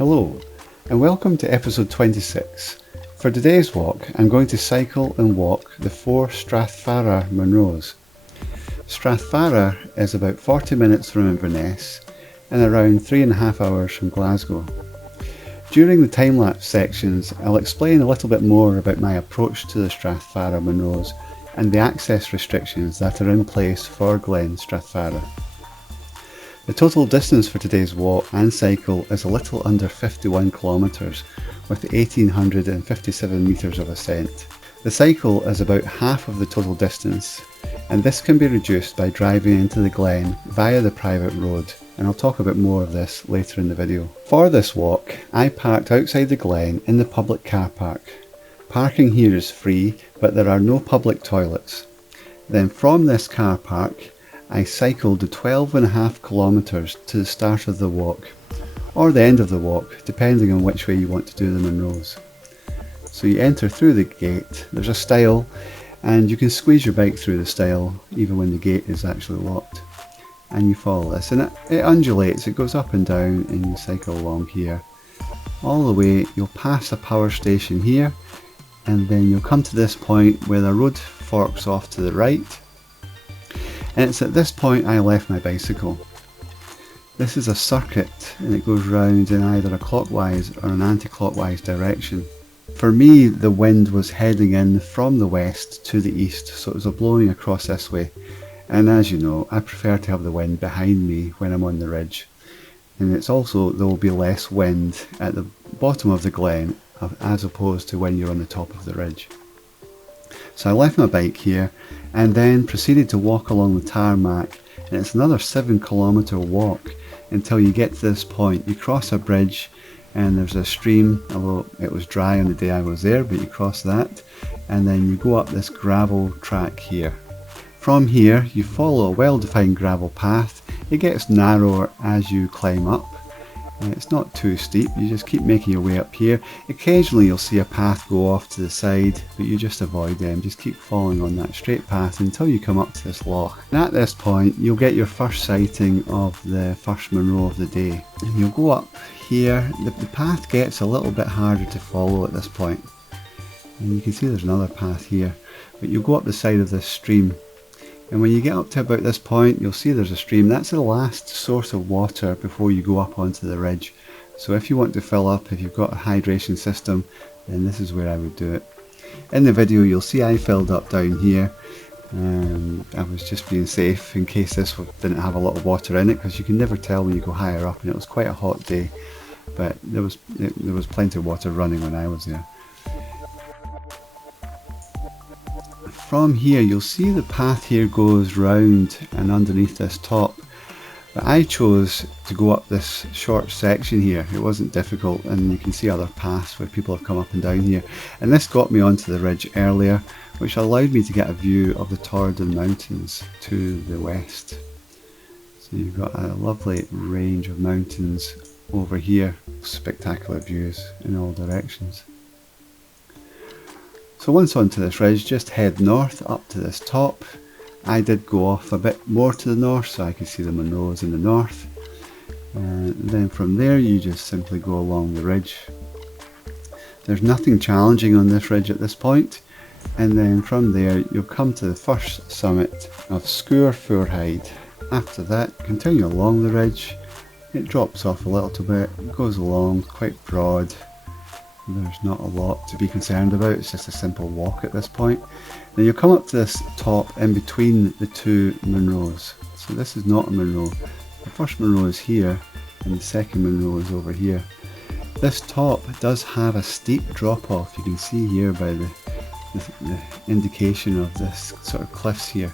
Hello and welcome to episode 26. For today's walk I'm going to cycle and walk the 4 Strathfarrar Munros. Strathfarrar is about 40 minutes from Inverness and around 3.5 hours from Glasgow. During the time-lapse sections I'll explain a little bit more about my approach to the Strathfarrar Munros and the access restrictions that are in place for Glen Strathfarrar. The total distance for today's walk and cycle is a little under 51 kilometres with 1857 metres of ascent. The cycle is about half of the total distance and this can be reduced by driving into the glen via the private road, and I'll talk a bit more of this later in the video. For this walk I parked outside the glen in the public car park. Parking here is free but there are no public toilets. Then from this car park I cycled the 12.5 kilometres to the start of the walk, or the end of the walk, depending on which way you want to do the Munros. So you enter through the gate, there's a stile, and you can squeeze your bike through the stile even when the gate is actually locked. And you follow this, and it undulates, it goes up and down, and you cycle along here. All the way, you'll pass a power station here, and then you'll come to this point where the road forks off to the right. And it's at this point I left my bicycle. This is a circuit and it goes round in either a clockwise or an anti-clockwise direction. For me the wind was heading in from the west to the east, so it was blowing across this way. And as you know, I prefer to have the wind behind me when I'm on the ridge. And it's also, there will be less wind at the bottom of the glen as opposed to when you're on the top of the ridge. So I left my bike here and then proceeded to walk along the tarmac, and it's another 7-kilometre walk until you get to this point. You cross a bridge and there's a stream, although it was dry on the day I was there, but you cross that and then you go up this gravel track here. From here you follow a well-defined gravel path. It gets narrower as you climb up. It's not too steep, you just keep making your way up here. Occasionally you'll see a path go off to the side, but you just avoid them. Just keep following on that straight path until you come up to this loch. And at this point you'll get your first sighting of the first Munro of the day. And you'll go up here. The path gets a little bit harder to follow at this point. And you can see there's another path here. But you'll go up the side of this stream. And when you get up to about this point, you'll see there's a stream. That's the last source of water before you go up onto the ridge. So if you want to fill up, if you've got a hydration system, then this is where I would do it. In the video you'll see I filled up down here. I was just being safe in case this didn't have a lot of water in it, because you can never tell when you go higher up, and it was quite a hot day. But there was plenty of water running when I was there. From here you'll see the path here goes round and underneath this top, but I chose to go up this short section here. It wasn't difficult, and you can see other paths where people have come up and down here, and this got me onto the ridge earlier, which allowed me to get a view of the Torridon Mountains to the west. So you've got a lovely range of mountains over here, spectacular views in all directions. So once onto this ridge, just head north up to this top. I did go off a bit more to the north so I could see the Munros in the north. And then from there you just simply go along the ridge. There's nothing challenging on this ridge at this point. And then from there you'll come to the first summit of Sgùrr Fhuar-thuill. After that, continue along the ridge. It drops off a little bit, it goes along, quite broad. There's not a lot to be concerned about, it's just a simple walk at this point. Then you'll come up to this top in between the two Munros. So this is not a Munro. The first Munro is here and the second Munro is over here. This top does have a steep drop off, you can see here by the indication of this sort of cliffs here.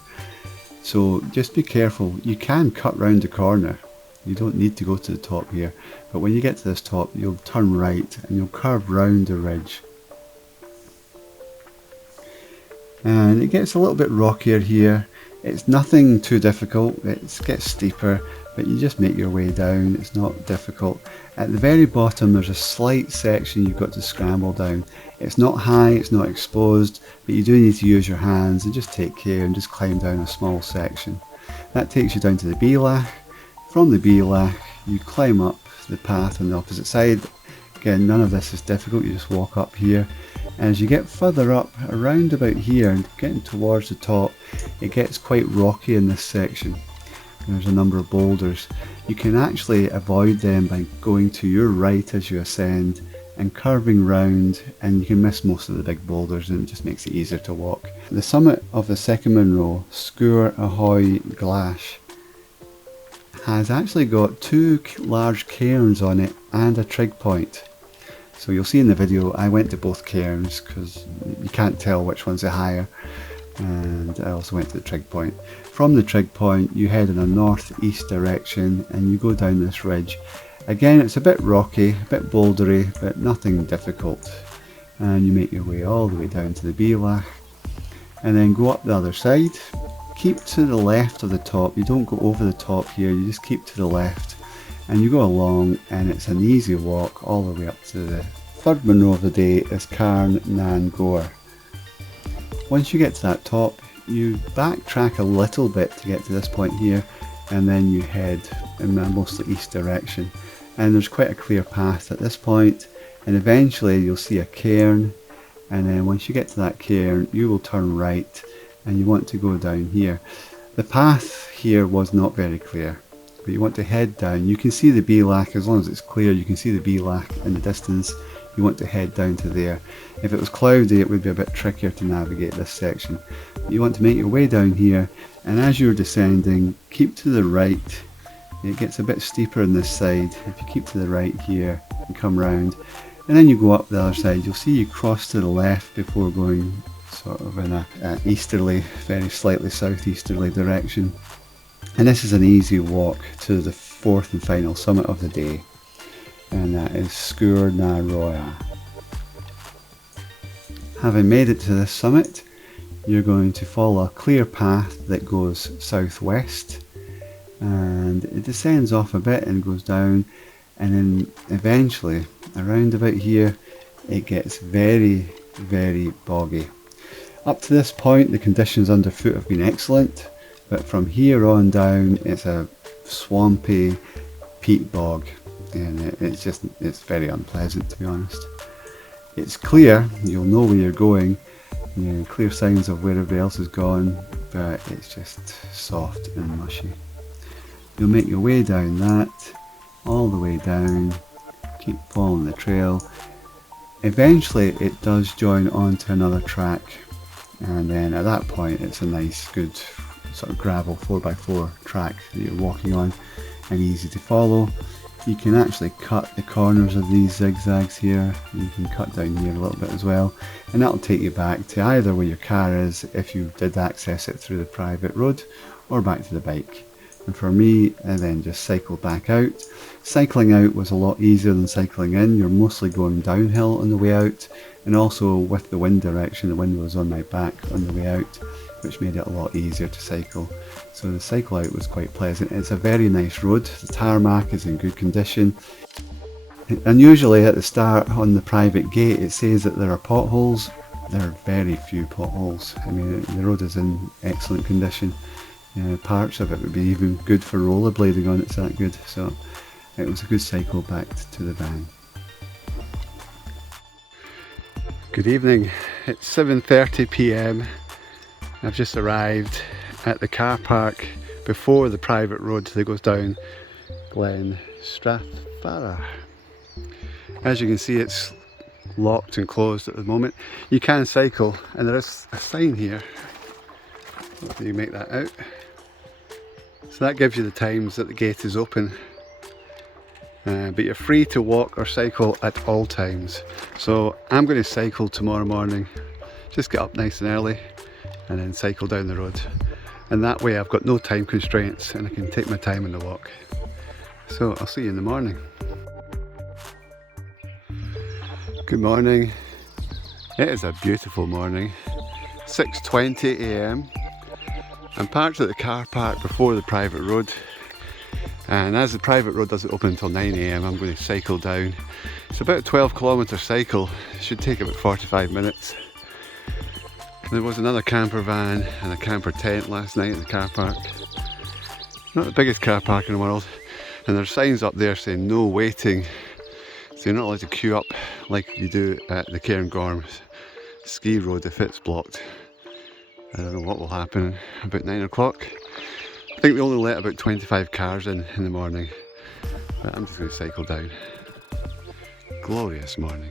So just be careful, you can cut round the corner. You don't need to go to the top here, but when you get to this top you'll turn right and you'll curve round the ridge. And it gets a little bit rockier here. It's nothing too difficult, it gets steeper, but you just make your way down, it's not difficult. At the very bottom there's a slight section you've got to scramble down. It's not high, it's not exposed, but you do need to use your hands and just take care and just climb down a small section. That takes you down to the Ghlais. From the Ghlais you climb up the path on the opposite side Again, none of this is difficult, you just walk up here. And as you get further up, around about here, and getting towards the top, it gets quite rocky in this section. There's a number of boulders. You can actually avoid them by going to your right as you ascend and curving round, and you can miss most of the big boulders, and it just makes it easier to walk. The summit of the second Munro, Sgùrr Fhuar-thuill Ghlais, has actually got two large cairns on it and a trig point. So you'll see in the video I went to both cairns because you can't tell which one's the higher, and I also went to the trig point. From the trig point you head in a north-east direction and you go down this ridge. Again, it's a bit rocky, a bit bouldery, but nothing difficult. And you make your way all the way down to the Ghlais and then go up the other side. Keep to the left of the top, you don't go over the top here, you just keep to the left and you go along, and it's an easy walk all the way up to the third Munro of the day is Càrn nan Gobhar. Once you get to that top, you backtrack a little bit to get to this point here, and then you head in a mostly east direction, and there's quite a clear path at this point, and eventually you'll see a cairn, and then once you get to that cairn you will turn right and you want to go down here. The path here was not very clear, but you want to head down. You can see the Ghlais, as long as it's clear you can see the Ghlais in the distance. You want to head down to there. If it was cloudy it would be a bit trickier to navigate this section. You want to make your way down here, and as you're descending keep to the right. It gets a bit steeper on this side. If you keep to the right here and come round, and then you go up the other side, you'll see you cross to the left before going sort of in an easterly, very slightly southeasterly direction. And this is an easy walk to the fourth and final summit of the day, and that is Sgùrr Fhuar-thuill. Having made it to this summit, you're going to follow a clear path that goes southwest, and it descends off a bit and goes down, and then eventually around about here it gets very, very boggy. Up to this point the conditions underfoot have been excellent, but from here on down it's a swampy peat bog, and it's very unpleasant, to be honest. It's clear, you'll know where you're going, clear signs of where everybody else has gone, but it's just soft and mushy. You'll make your way down that, all the way down, keep following the trail. Eventually it does join onto another track, and then at that point it's a nice good sort of gravel 4x4 track that you're walking on, and easy to follow. You can actually cut the corners of these zigzags here, you can cut down here a little bit as well, and that'll take you back to either where your car is if you did access it through the private road, or back to the bike. And for me, I then just cycled back out. Cycling out was a lot easier than cycling in. You're mostly going downhill on the way out, and also with the wind direction, the wind was on my back on the way out, which made it a lot easier to cycle. So the cycle out was quite pleasant. It's a very nice road, the tarmac is in good condition. Unusually at the start on the private gate it says that there are potholes. There are very few potholes. I mean, the road is in excellent condition. Parts of it would be even good for rollerblading on, it's that good. So it was a good cycle back to the van. Good evening, it's 7:30 PM. I've just arrived at the car park before the private road that goes down Glen Strathfarrar. As you can see, it's locked and closed at the moment. You can cycle, and there is a sign here. Hopefully you make that out. So that gives you the times that the gate is open. But you're free to walk or cycle at all times. So I'm going to cycle tomorrow morning. Just get up nice and early and then cycle down the road. And that way I've got no time constraints and I can take my time on the walk. So I'll see you in the morning. Good morning. It is a beautiful morning. 6:20 AM. I'm parked at the car park before the private road, and as the private road doesn't open until 9 AM, I'm going to cycle down. It's about a 12-kilometre cycle. It should take about 45 minutes. There was another camper van and a camper tent last night at the car park. Not the biggest car park in the world, and there's signs up there saying no waiting. So you're not allowed to queue up like you do at the Càrn ski road if it's blocked. I don't know what will happen about 9 o'clock. I think they only let about 25 cars in the morning. But I'm just going to cycle down. Glorious morning.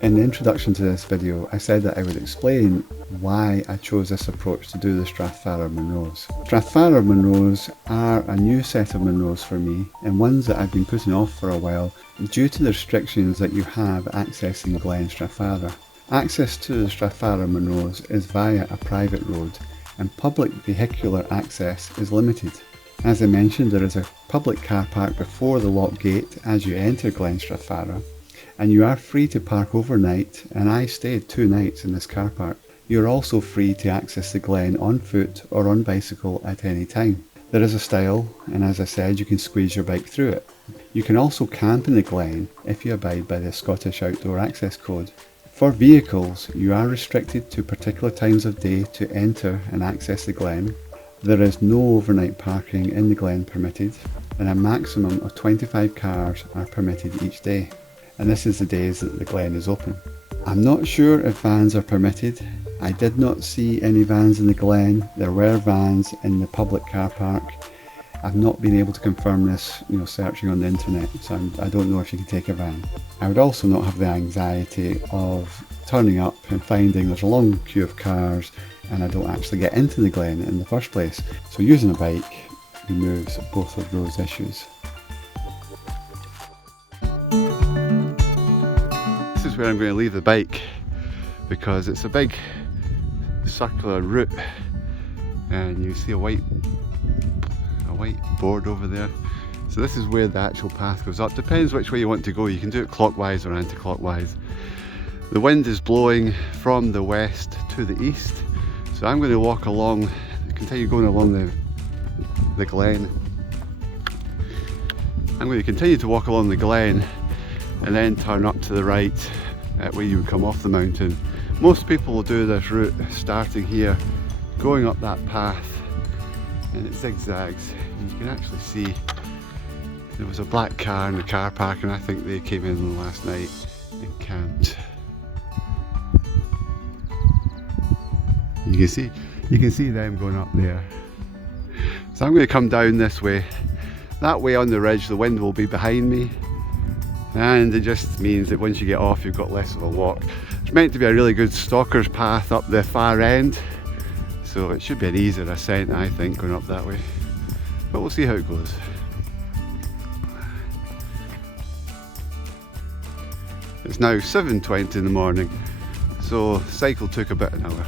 In the introduction to this video, I said that I would explain why I chose this approach to do the Strathfarrar Munros. Strathfarrar Munros are a new set of Munros for me, and ones that I've been putting off for a while due to the restrictions that you have accessing Glen Strathfarrar. Access to the Strathfarrar Munros is via a private road, and public vehicular access is limited. As I mentioned, there is a public car park before the lock gate as you enter Glen Strathfarrar, and you are free to park overnight, and I stayed 2 nights in this car park. You are also free to access the Glen on foot or on bicycle at any time. There is a stile, and as I said, you can squeeze your bike through it. You can also camp in the Glen if you abide by the Scottish Outdoor Access Code. For vehicles, you are restricted to particular times of day to enter and access the Glen. There is no overnight parking in the Glen permitted, and a maximum of 25 cars are permitted each day. And this is the days that the Glen is open. I'm not sure if vans are permitted. I did not see any vans in the Glen. There were vans in the public car park. I've not been able to confirm this, searching on the internet, so I don't know if you can take a van. I would also not have the anxiety of turning up and finding there's a long queue of cars and I don't actually get into the Glen in the first place. So using a bike removes both of those issues. This is where I'm going to leave the bike because it's a big circular route, and you see a white board over there. So this is where the actual path goes up. Depends which way you want to go. You can do it clockwise or anti-clockwise. The wind is blowing from the west to the east, so I'm going to walk along, continue going along the Glen. I'm going to continue to walk along the Glen and then turn up to the right where you would come off the mountain. Most people will do this route starting here, going up that path, and it zigzags. And you can actually see there was a black car in the car park, and I think they came in last night and camped. You can see them going up there. So I'm going to come down this way. That way on the ridge the wind will be behind me, and it just means that once you get off you've got less of a walk. It's meant to be a really good stalker's path up the far end, so it should be an easier ascent, I think, going up that way, but we'll see how it goes. It's now 7:20 in the morning, so the cycle took about an hour.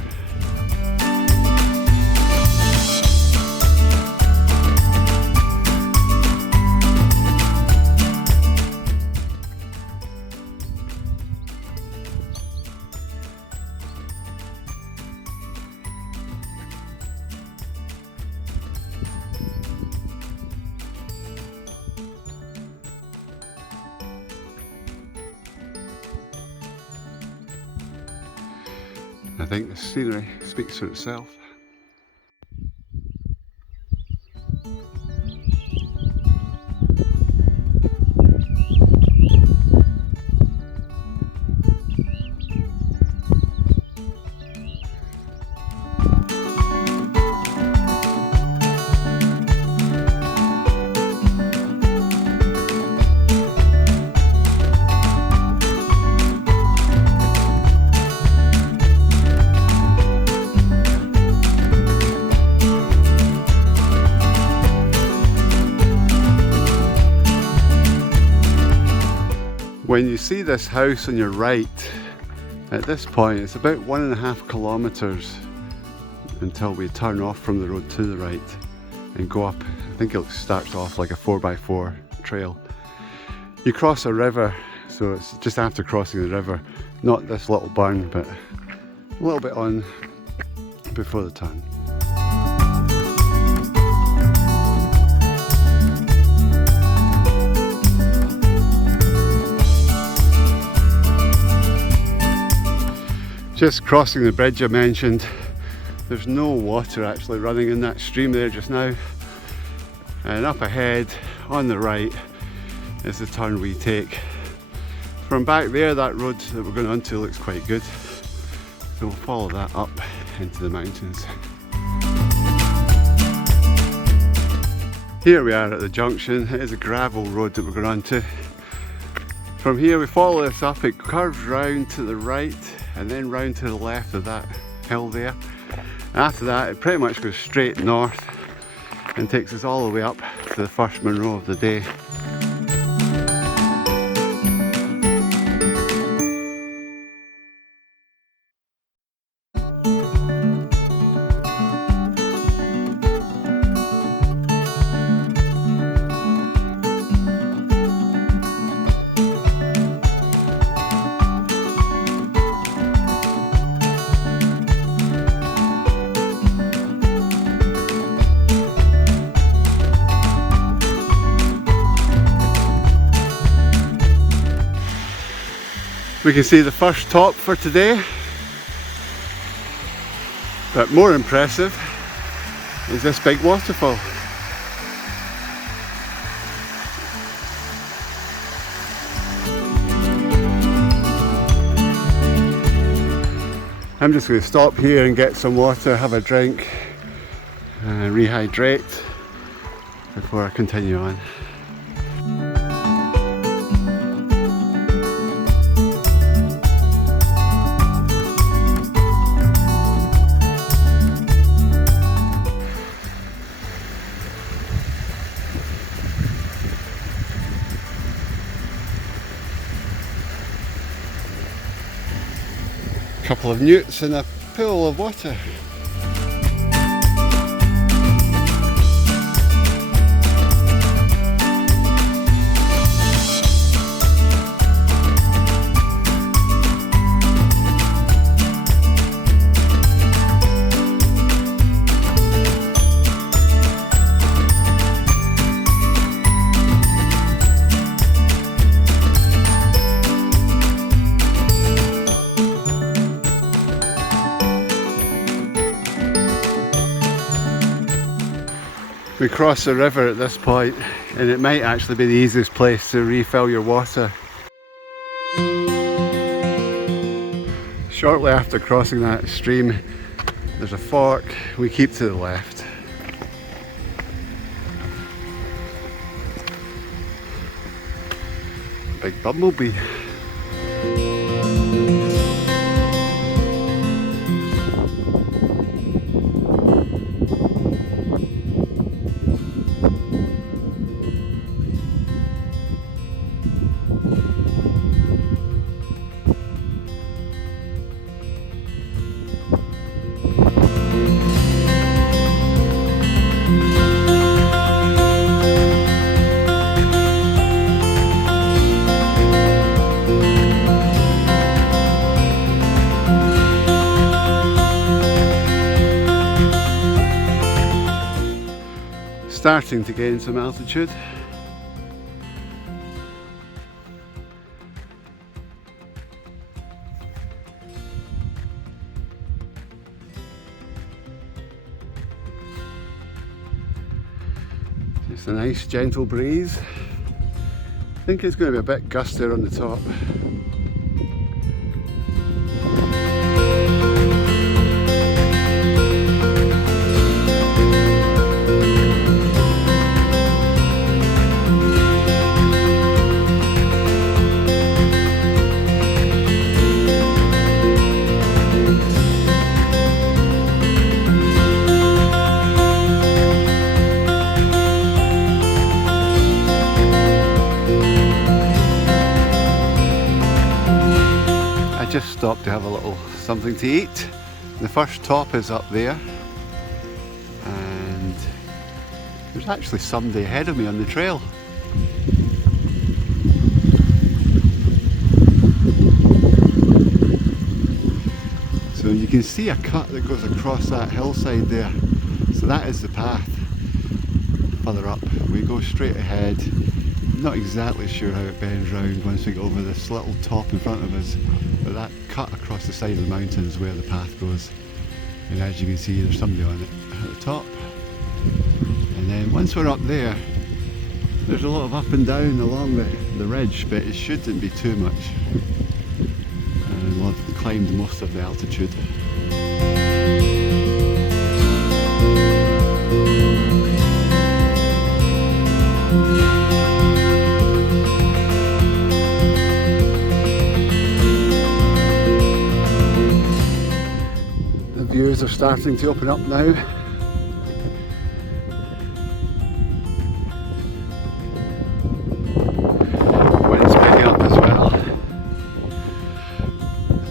I think the scenery speaks for itself. When you see this house on your right, at this point it's about 1.5 kilometres until we turn off from the road to the right and go up. I think it starts off like a 4x4 trail. You cross a river, so it's just after crossing the river, not this little burn, but a little bit on before the turn. Just crossing the bridge I mentioned. There's no water actually running in that stream there just now. And up ahead on the right is the turn we take. From back there, that road that we're going onto looks quite good, so we'll follow that up into the mountains. Here we are at the junction. It is a gravel road that we're going onto. From here we follow this up, it curves round to the right and then round to the left of that hill there. After that it pretty much goes straight north and takes us all the way up to the first Munro of the day. We can see the first top for today, but more impressive is this big waterfall. I'm just going to stop here and get some water, have a drink and rehydrate before I continue on. Couple of newts in a pool of water. We cross the river at this point, and it might actually be the easiest place to refill your water. Shortly after crossing that stream, there's a fork. We keep to the left. Big bumblebee. Starting to gain some altitude. Just a nice gentle breeze. I think it's going to be a bit gustier on the top. Just stopped to have a little something to eat. The first top is up there, and there's actually somebody ahead of me on the trail. So you can see a cut that goes across that hillside there. So that is the path. Further up, we go straight ahead. Not exactly sure how it bends round once we get over this little top in front of us, but that cut across the side of the mountain is where the path goes. And as you can see, there's somebody on it at the top. And then once we're up there, There's a lot of up and down along the ridge, but it shouldn't be too much. And I've climbed most of the altitude. The views are starting to open up now.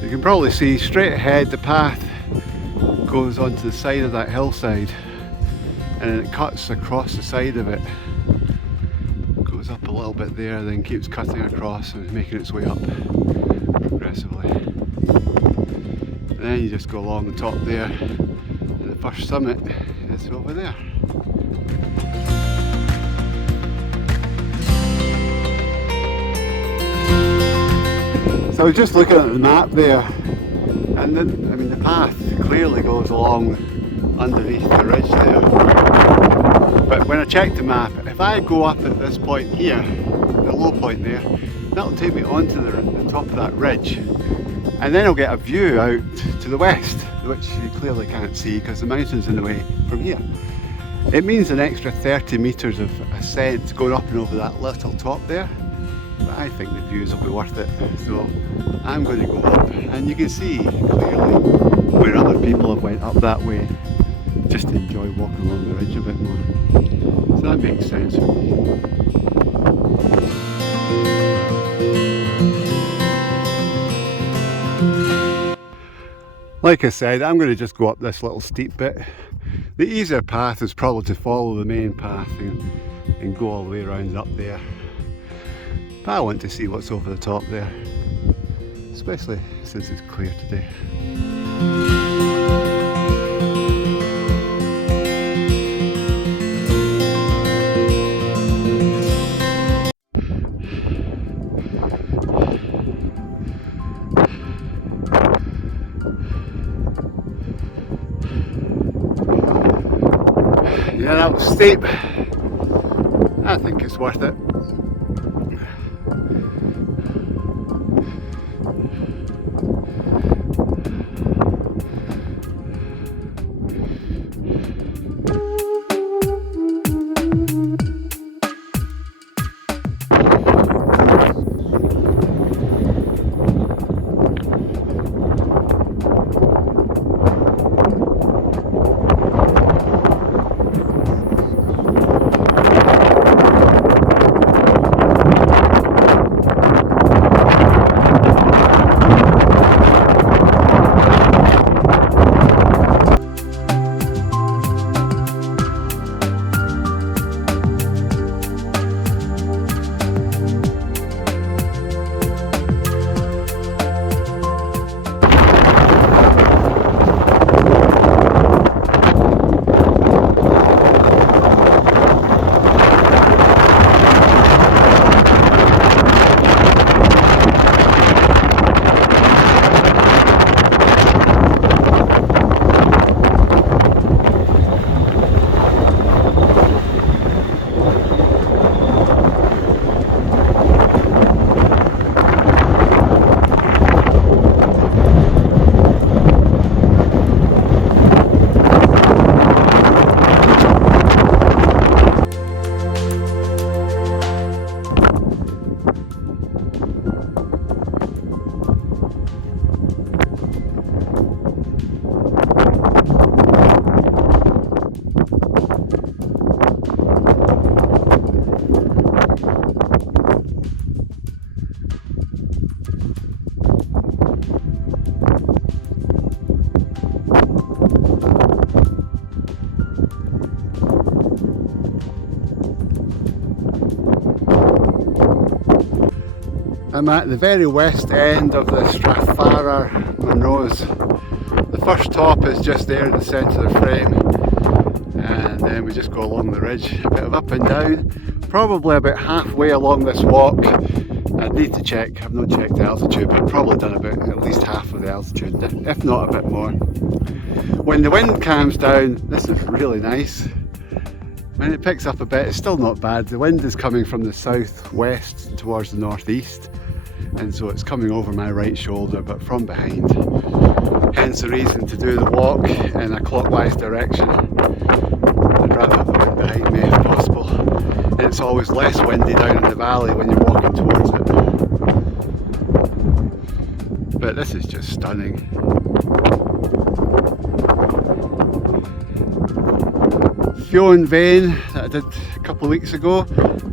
You can probably see straight ahead the path goes onto the side of that hillside, and then it cuts across the side of it, goes up a little bit there, then keeps cutting across and making its way up progressively. And then you just go along the top there, and the first summit is over there. So I was just looking at the map there, and then, I mean, the path clearly goes along underneath the ridge there. But when I checked the map, if I go up at this point here, the low point there, that'll take me onto the top of that ridge, and then I'll get a view out to the west, which you clearly can't see because the mountain's in the way from here. It means an extra 30 metres of ascent going up and over that little top there. But I think the views will be worth it, so I'm going to go up, and you can see clearly where other people have went up that way just to enjoy walking along the ridge a bit more. So that makes sense for me. Like I said, I'm going to just go up this little steep bit. The easier path is probably to follow the main path and go all the way around up there. But I want to see what's over the top there, especially since it's clear today. Yeah, that was steep. I think it's worth it. I'm at the very west end of the Strathfarrar Munros. The first top is just there in the centre of the frame, and then we just go along the ridge, a bit of up and down, probably about halfway along this walk. I need to check, I've not checked the altitude, but I've probably done about at least half of the altitude, if not a bit more. When the wind calms down, this is really nice. When it picks up a bit, it's still not bad. The wind is coming from the southwest towards the northeast, and so it's coming over my right shoulder but from behind. Hence the reason to do the walk in a clockwise direction. I'd rather have the wind behind me if possible. And it's always less windy down in the valley when you're walking towards it. But this is just stunning. Fionn Vein that I did a couple of weeks ago,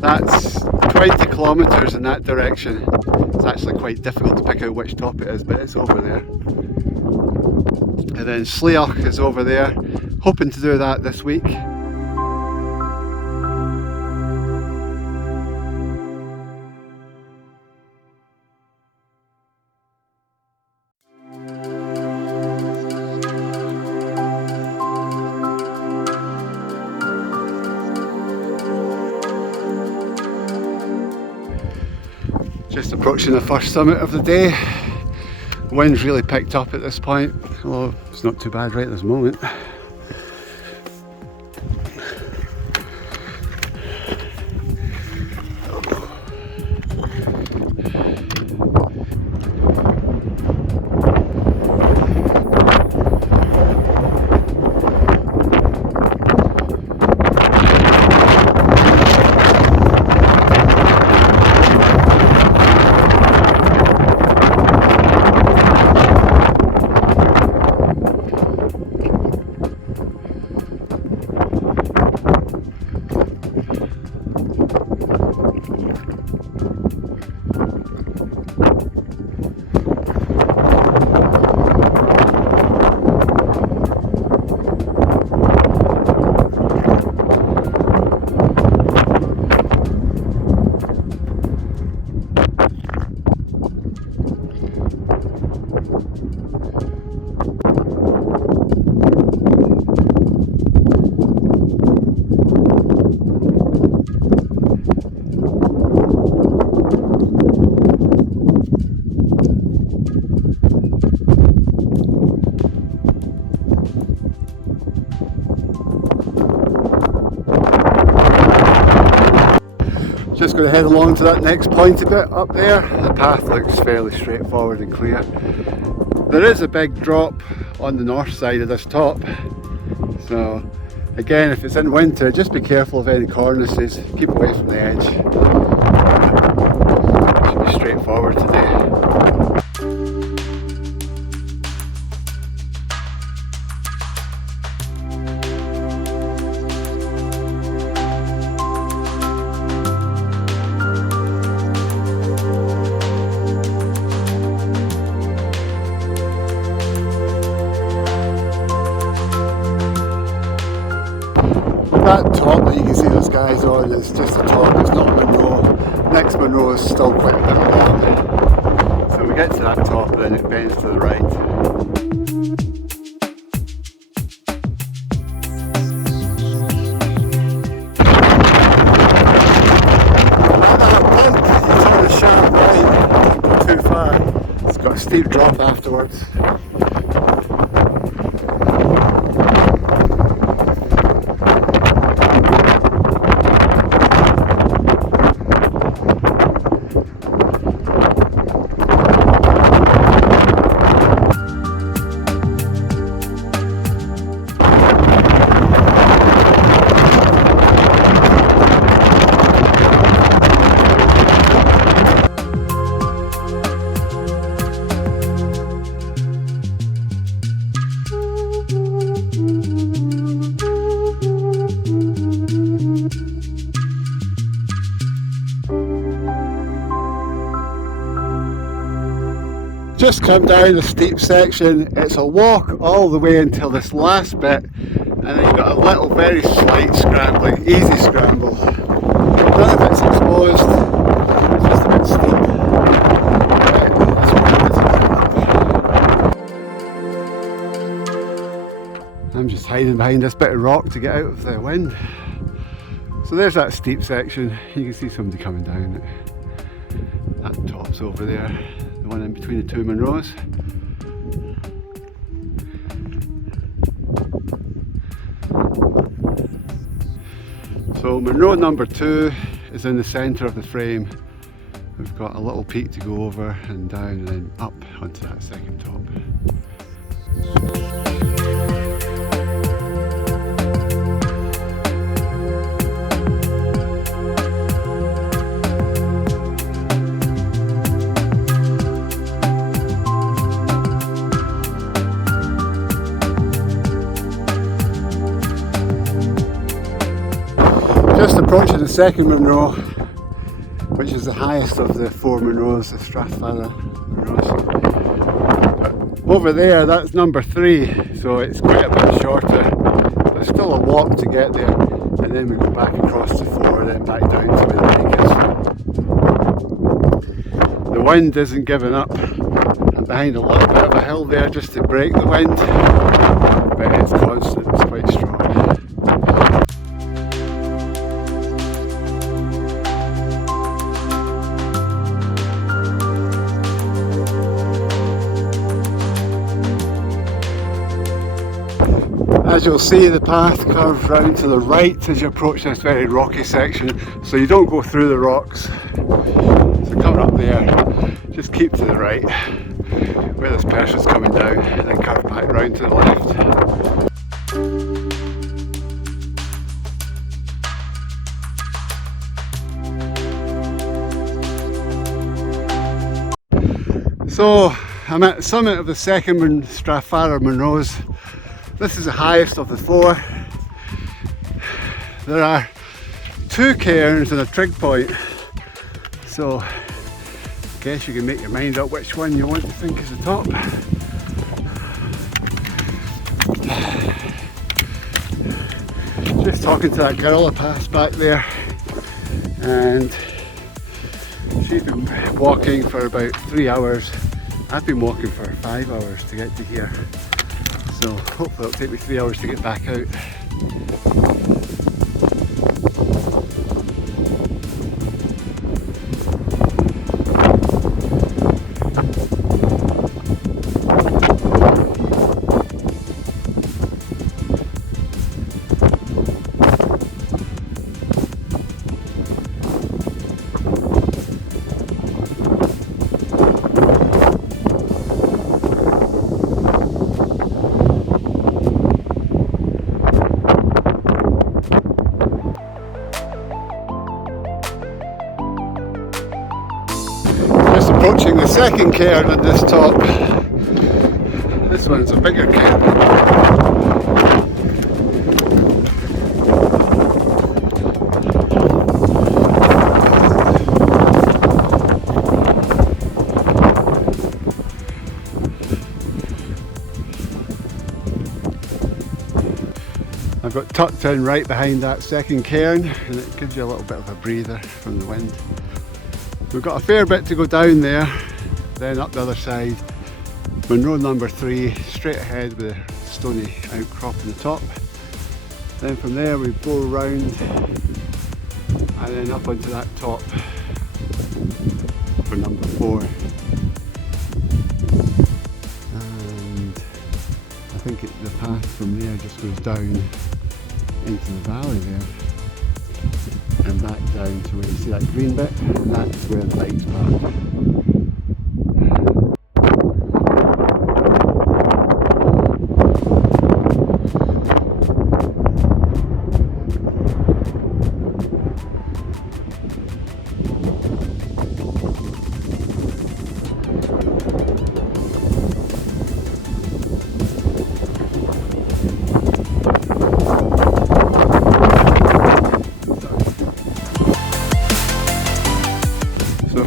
that's 20 kilometres in that direction. It's actually quite difficult to pick out which top it is, but it's over there. And then Sleoch is over there, hoping to do that this week. Just approaching the first summit of the day. The wind's really picked up at this point, although it's not too bad right at this moment. Just going to head along to that next point a bit up there. The path looks fairly straightforward and clear. There is a big drop on the north side of this top, so again, if it's in winter, just be careful of any cornices, keep away from the edge. Should be straightforward today. That top that you can see those guys on is just a top, it's not a Munro. Next Munro is still quite a bit long. So we get to that top and then it bends to the right. Too far. It's got a steep drop afterwards. Just come down the steep section. It's a walk all the way until this last bit, and then you've got a little very slight scrambling, easy scramble. None of it's exposed, it's just a bit steep. Right, that's what I'm just hiding behind this bit of rock to get out of the wind. So there's that steep section. You can see somebody coming down it. That top's over there, the one in between the two Munros. So Munro number 2 is in the centre of the frame. We've got a little peak to go over and down and then up onto that second top. Just approaching the second Munro, which is the highest of the 4 Munros, the Strathfarrar Munros. But over there, that's number 3, so it's quite a bit shorter. But still a walk to get there, and then we go back across to 4, then back down to where the lake is. The wind isn't giving up. I'm behind a little bit of a hill there just to break the wind, but it's constant, it's quite strong. As you'll see, the path curves round to the right as you approach this very rocky section, so you don't go through the rocks. So coming up there, just keep to the right where this person's coming down, and then curve back round to the left. So I'm at the summit of the second Strathfarrar Munros. This is the highest of the 4. There are 2 cairns and a trig point, so I guess you can make your mind up which one you want to think is the top. Just talking to that girl I passed back there, and she's been walking for about 3 hours. I've been walking for 5 hours to get to here. So hopefully it'll take me 3 hours to get back out. Approaching the second cairn on this top. This one's a bigger cairn. I've got tucked in right behind that second cairn, and it gives you a little bit of a breather from the wind. We've got a fair bit to go down there, then up the other side. Munro number 3, straight ahead with a stony outcrop on the top. Then from there we go round and then up onto that top for number 4. And I think the path from there just goes down into the valley there, and back down to where you see that green bit, and that's where the bike's parked.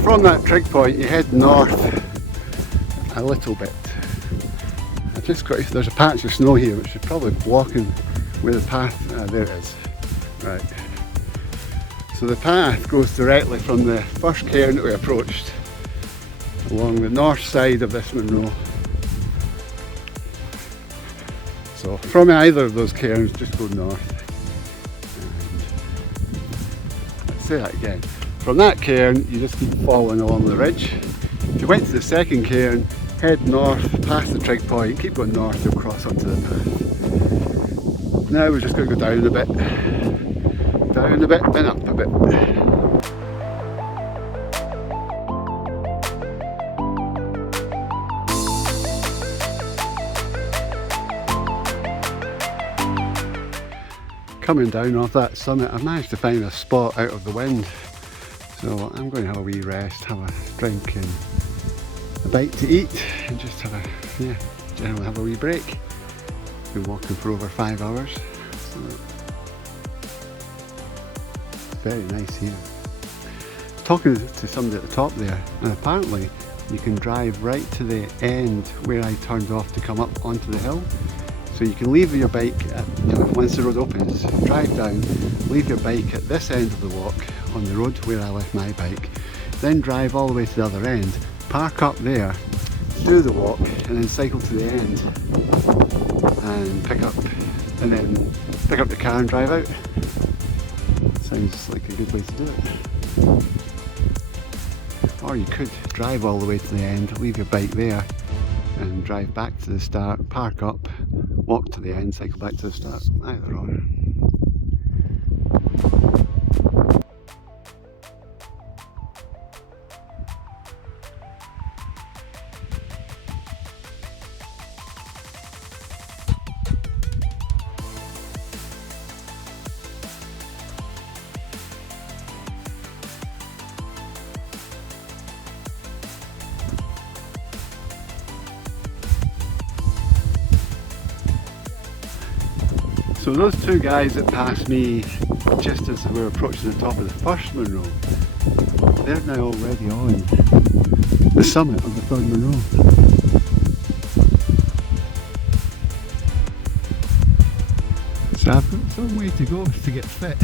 From that trig point you head north a little bit. I've just got, there's a patch of snow here which is probably blocking where the path, there it is, right. So the path goes directly from the first cairn that we approached along the north side of this Munro. So from either of those cairns just go north. And let's say that again. From that cairn, you just keep following along the ridge. If you went to the second cairn, head north, past the trig point, keep going north, you'll cross onto the path. Now we're just going to go down a bit, Down a bit, then up a bit. Coming down off that summit, I've managed to find a spot out of the wind, so I'm going to have a wee rest, have a drink and a bite to eat, and just have a, generally have a wee break. Been walking for over 5 hours, so very nice here. Talking to somebody at the top there, and apparently you can drive right to the end where I turned off to come up onto the hill. So you can leave your bike at, once the road opens, drive down, leave your bike at this end of the walk on the road where I left my bike, then drive all the way to the other end, park up there, do the walk, and then cycle to the end and pick up the car and drive out. Sounds like a good way to do it. Or you could drive all the way to the end, leave your bike there and drive back to the start, park up, walk to the end, cycle back to the start, either or. So those two guys that passed me just as we were approaching the top of the first Munro, they're now already on the summit of the third Munro. So I've got some way to go to get fit.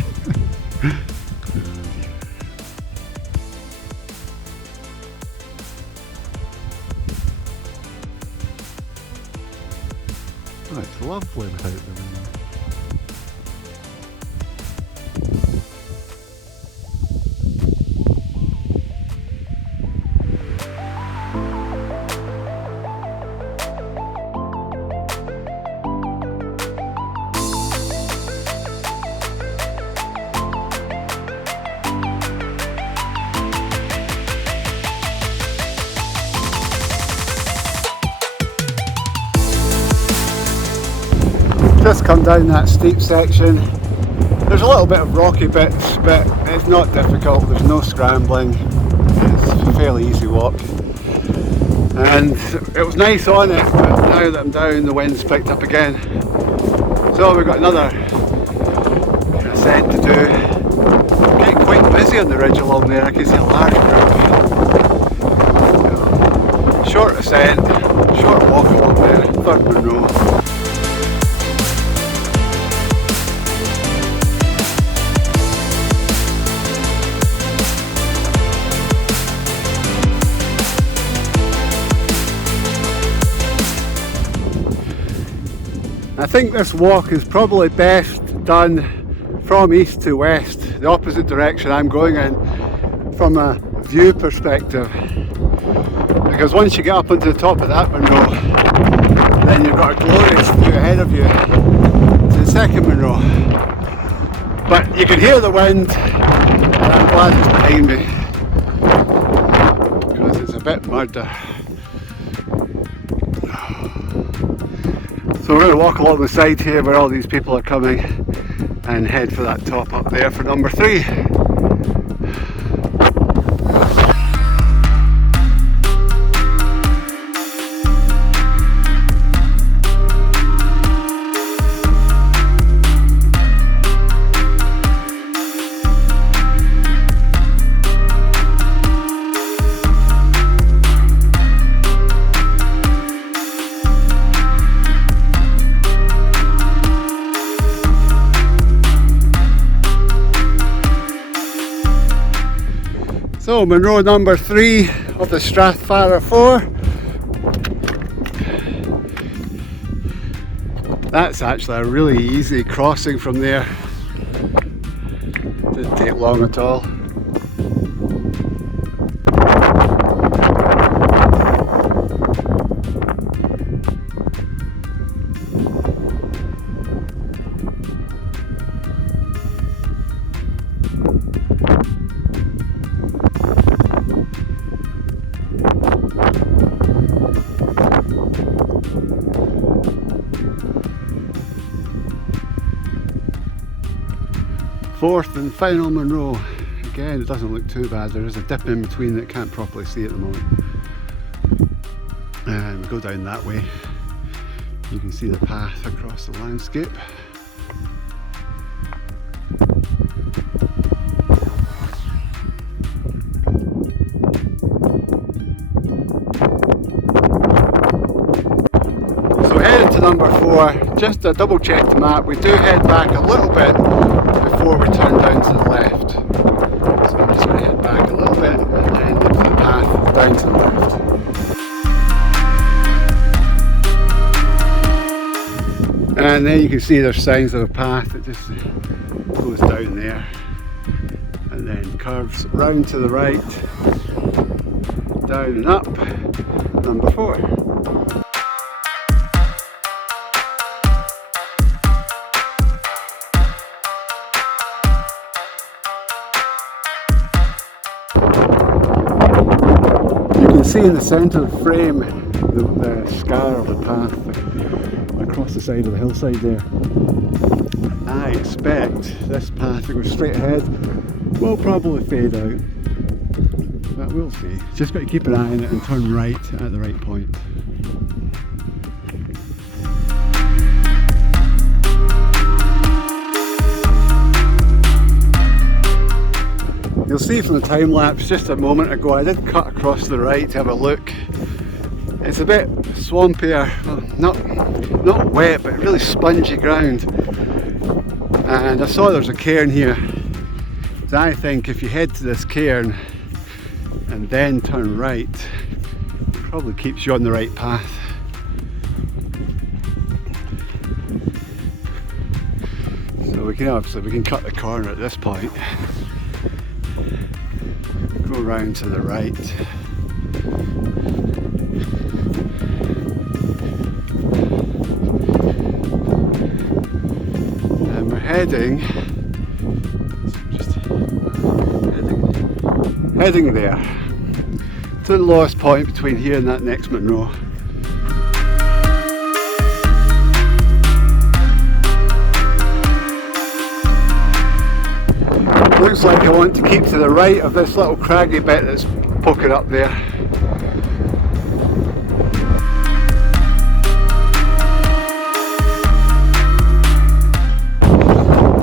Oh, it's lovely without the wind. Just come down that steep section. There's a little bit of rocky bits, but it's not difficult, there's no scrambling, it's a fairly easy walk. And it was nice on it, but now that I'm down the wind's picked up again. So we've got another ascent to do. Getting quite busy on the ridge along there, I can see a large group. Short ascent, short walk along there, third Munro. I think this walk is probably best done from east to west, the opposite direction I'm going in, from a view perspective. Because once you get up onto the top of that Munro, then you've got a glorious view ahead of you to the second Munro. But you can hear the wind, and I'm glad it's behind me, because it's a bit murder. So we're going to walk along the side here where all these people are coming and head for that top up there for number 3. So Munro number 3 of the Strathfarrar 4. That's actually a really easy crossing from there. Didn't take long at all. Fourth and final Munro. Again, it doesn't look too bad. There is a dip in between that I can't properly see at the moment. And we go down that way. You can see the path across the landscape. So heading to number 4, just to double check the map, we do head back a little bit before we turn down to the left. So I'm just going to head back a little bit and then look for the path down to the left. And then you can see there's signs of a path that just goes down there and then curves round to the right, down and up, number 4. You can see in the centre of the frame the scar of the path across the side of the hillside there. I expect this path that goes straight ahead will probably fade out, but we'll see. Just got to keep an eye on it and turn right at the right point. You'll see from the time lapse just a moment ago I did cut across to the right to have a look. It's a bit swampier, well, not wet, but really spongy ground. And I saw there's a cairn here. So I think if you head to this cairn and then turn right, it probably keeps you on the right path. So we can cut the corner at this point. Go round to the right. And we're heading there to the lowest point between here and that next Munro. Looks like I want to keep to the right of this little craggy bit that's poking up there.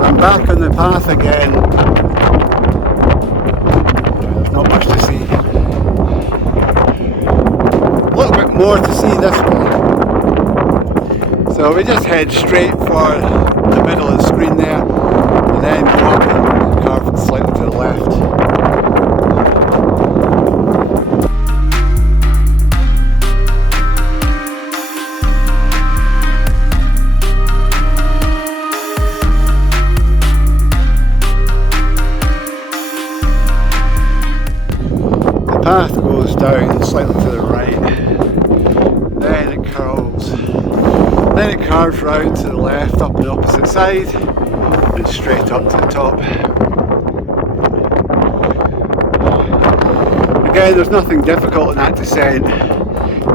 I'm back on the path again. There's not much to see. A little bit more to see this way. So we just head straight for the middle of the screen there and then go up and curve slightly to the left. The path goes down slightly to the right, then it curls, then it curves round to the left up the opposite side and straight up to the top. Again, there's nothing difficult in that descent.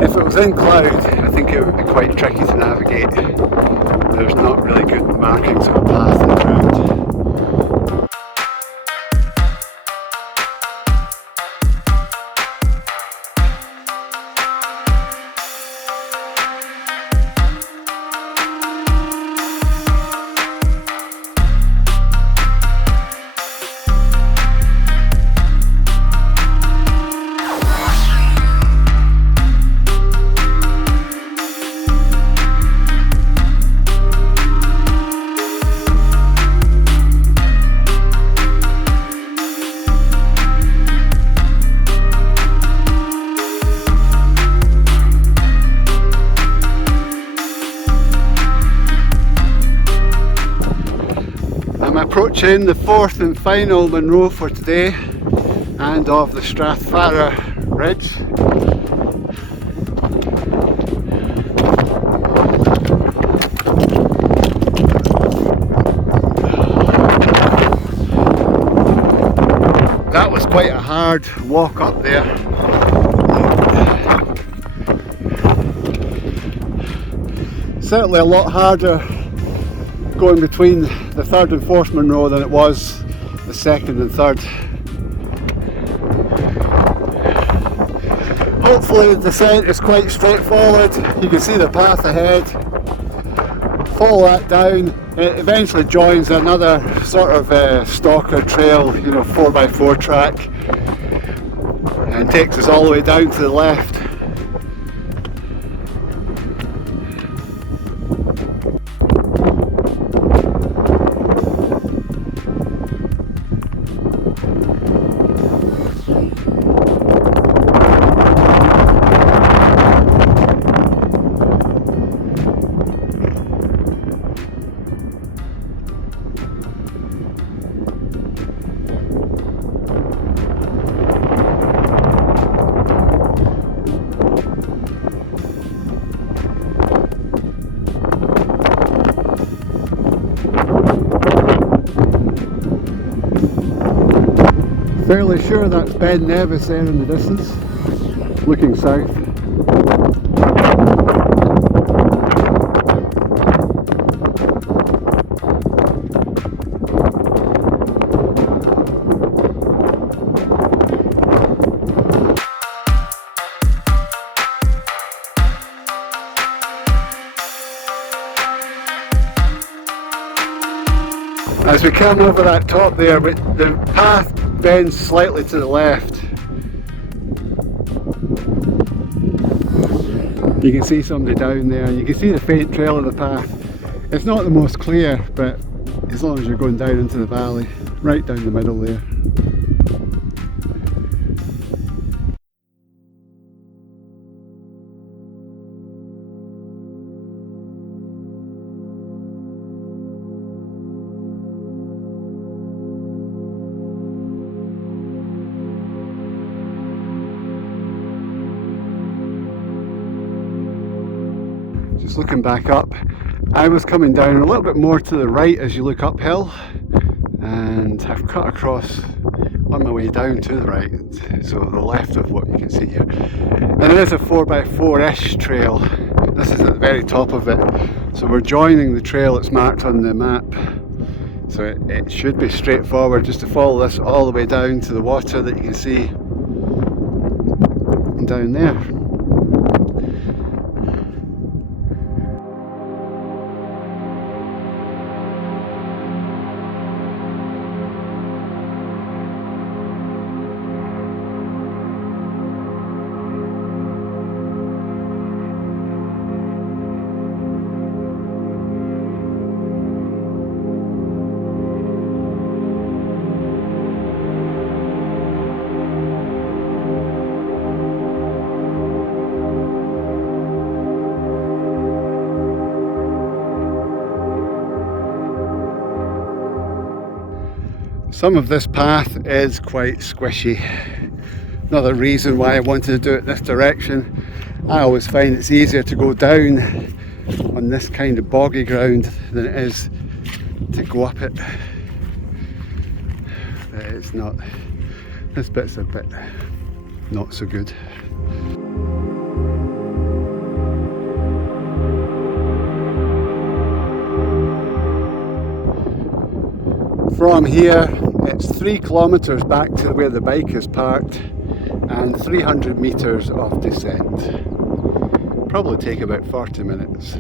If it was in cloud, I think it would be quite tricky to navigate. There's not really good markings of a path in the ground. I'm approaching the fourth and final Munro for today and of the Strathfarrar Ridge. That was quite a hard walk up there. Certainly a lot harder going between the third and fourth Munro than it was the second and third. Hopefully the descent is quite straightforward. You can see the path ahead. Follow that down. It eventually joins another sort of stalker trail, 4x4 track, and takes us all the way down to the left. Fairly sure that's Ben Nevis there in the distance, looking south. As we come over that top there, the path bends slightly to the left. You can see somebody down there, and you can see the faint trail of the path. It's not the most clear, but as long as you're going down into the valley, right down the middle there. Just looking back up, I was coming down a little bit more to the right as you look uphill, and I've cut across on my way down to the right, so the left of what you can see here. And it is a 4x4-ish trail. This is at the very top of it, so we're joining the trail that's marked on the map. So it should be straightforward just to follow this all the way down to the water that you can see down there. Some of this path is quite squishy. Another reason why I wanted to do it this direction. I always find it's easier to go down on this kind of boggy ground than it is to go up it. But it's not, this bit's a bit not so good. From here, it's 3 kilometres back to where the bike is parked and 300 metres of descent. Probably take about 40 minutes.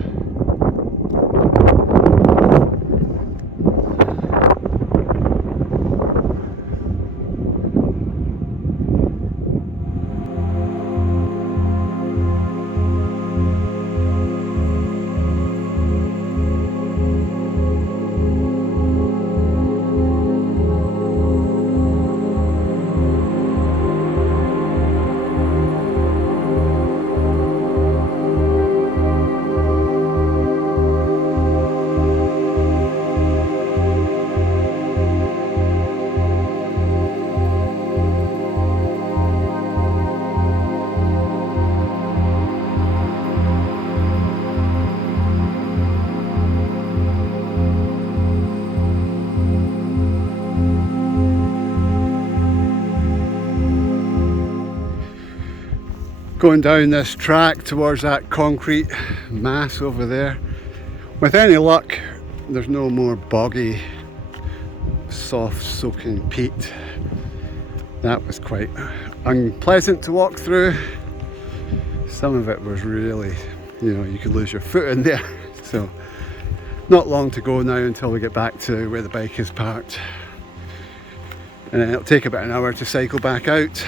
Going down this track towards that concrete mass over there. With any luck, there's no more boggy, soft soaking peat. That was quite unpleasant to walk through. Some of it was really, you could lose your foot in there. So not long to go now until we get back to where the bike is parked. And then it'll take about an hour to cycle back out.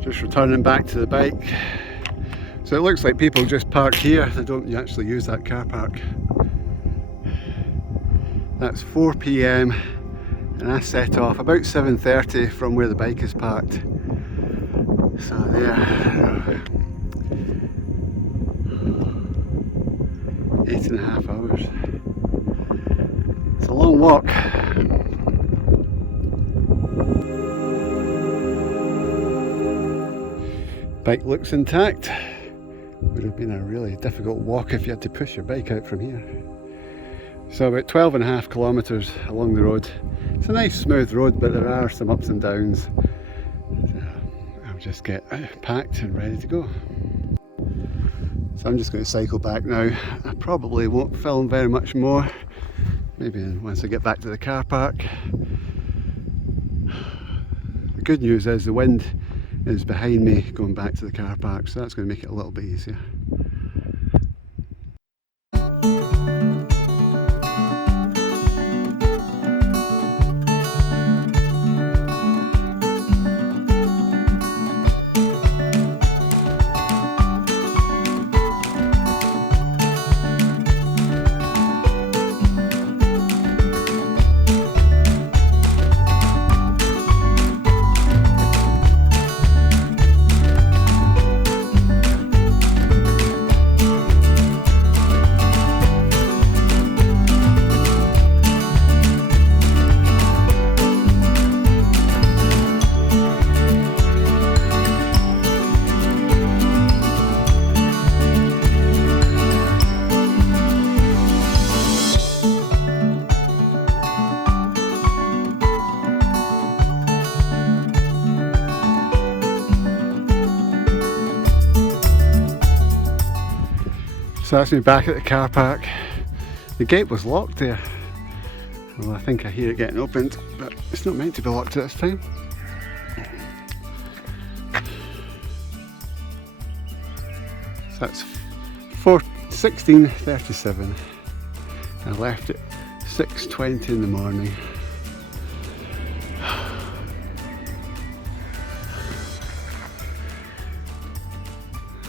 Just returning back to the bike. So it looks like people just park here, they don't actually use that car park. That's 4 PM and I set off about 7:30 from where the bike is parked. So there, 8.5 hours. It's a long walk. Bike looks intact. Would have been a really difficult walk if you had to push your bike out from here. So about 12.5 kilometres along the road. It's a nice smooth road, but there are some ups and downs. So I'll just get packed and ready to go. So I'm just going to cycle back now. I probably won't film very much more. Maybe once I get back to the car park. The good news is the wind is behind me going back to the car park, so that's going to make it a little bit easier. So that's me back at the car park. The gate was locked there. Well, I think I hear it getting opened, but it's not meant to be locked at this time. So that's 16:37. I left at 6:20 in the morning.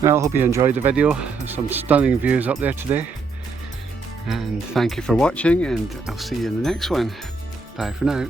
Well, I hope you enjoyed the video. There's some stunning views up there today. And thank you for watching, and I'll see you in the next one. Bye for now.